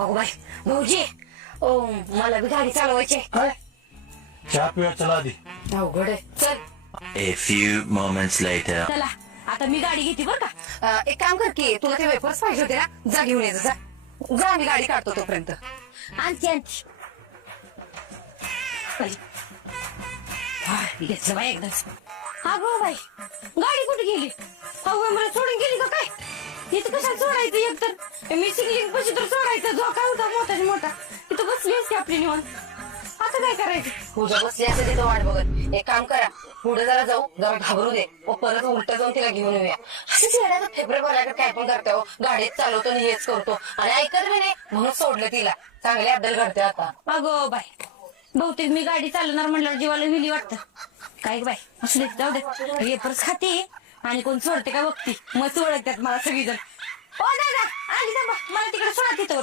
अगो बाई भाऊजी ओ मला बी गाडी चालवायची आहे. काय चहा पिऊया चला आधी. अवघड आहे. चल A few moments later. चला आता मी गाडी घेते बर का. एक काम कर की तुला ते वेफर्स पाहिजे होते ना, जा घेऊन ये जा. जा मी गाडी काढतो तोपर्यंत. आणते आणते. घेतलं बाई एकदाच. अगो बाई गाडी कुठे गेली? अगो मला सोडून गेली का काय? इथं कशाला सोडायचं? एकतर मी सिग्लिंग पशी तर सोडायचं. जो काय होता मोठा मोठा तिथं बसली असते आपली निवांत. आता काय करायचं? पूजा बसली असेल तिथं वाट बघत. एक काम करा, पुढे जरा जाऊ, जरा घाबरू दे, मग परत उलट जाऊन तिला घेऊन येऊया. असंच येण्याचं फेब्रुवारीकडे काय पण करते हो. गाडीत चालवतो आणि हेच करतो आणि ऐकत बी नाही म्हणून सोडलं तिला. चांगले अद्दल घडते आता. अगो बाय बहुतेक मी गाडी चालवणार म्हणल्यावर जीवाला विली वाटतं. काय बाय असू दे, जाऊ दे. पेपर्स खाते आणि कोण सोडते का बघती, मग ओळखतात मला सगळीजण. ओ दादा आली, थांबा मला तिकडे सोडा तिथं.